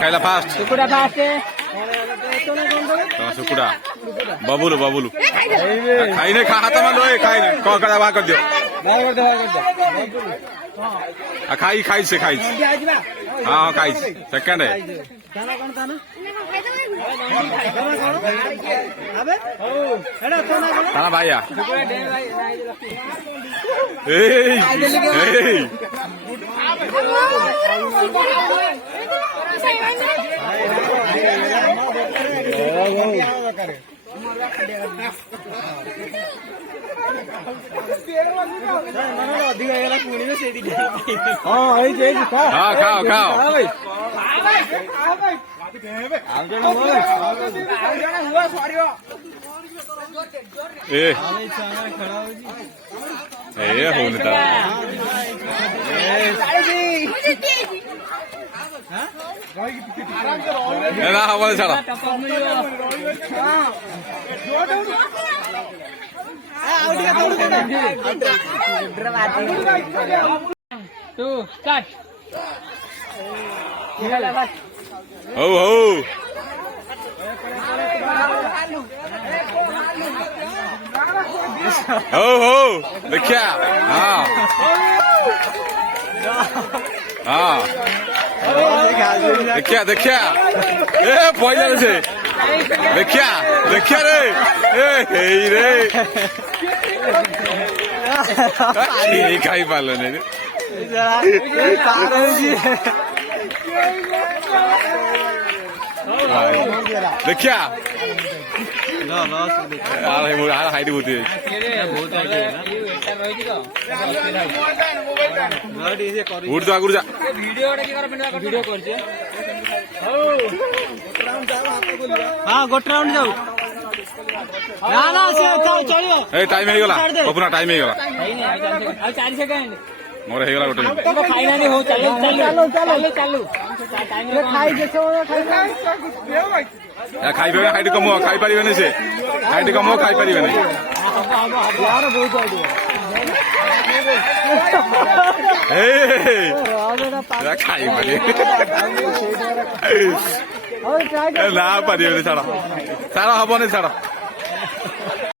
ଖାଇଲା ଫାଷ୍ଟ କୁକୁଡ଼ା ଫାଷ୍ଟ ଶୁକୁଡ଼ା ବବୁଲୁ ବବୁଲୁ ଖାଇନେ ହାତ ମାର ଖାଇନେ କଡ଼ା ବାହା କରିଦିଅ ଖାଇଛି ସେ ଖାଇଛି ହଁ ହଁ ଖାଇଛି ସେକେଣ୍ଡ ତାନା ଭାଇଆ ଖାଅ ଖାଅ ହଉନି ତ ନା ହବନି ଛାଡ଼ ହଉ ହଉ ହଉ ହଉ ଦେଖିଆ ହଁ ହଁ ଦେଖିଆ ଦେଖିଆ ଏ ପଇଲା ସେ ଦେଖିଆ ଦେଖିଆ ରେ ହେଇ ରେ ଖାଇ ପାରିଲନି ଦେଖିଆ ହାଇଟ୍ ବହୁତ ଉଠ ତ ଆଗରୁ ଯା ଗୋଟେ ରାଉଣ୍ଡ ଯାଉ ଏ ଟାଇମ ହେଇଗଲା କପୁନା ଟାଇମ ହେଇଗଲା ମୋର ହେଇଗଲା ଗୋଟେ ଖାଇପାରିବେ ହାଇଟ୍ କମୁଅ ଖାଇପାରିବେନି ସେ ହାଇଟ୍ କମୁଅ ଖାଇପାରିବେନି ଖାଇପାରିବେ ନା ପାରିବେନି ଛାଡ଼ ଛାଡ଼ ହବନି ଛାଡ଼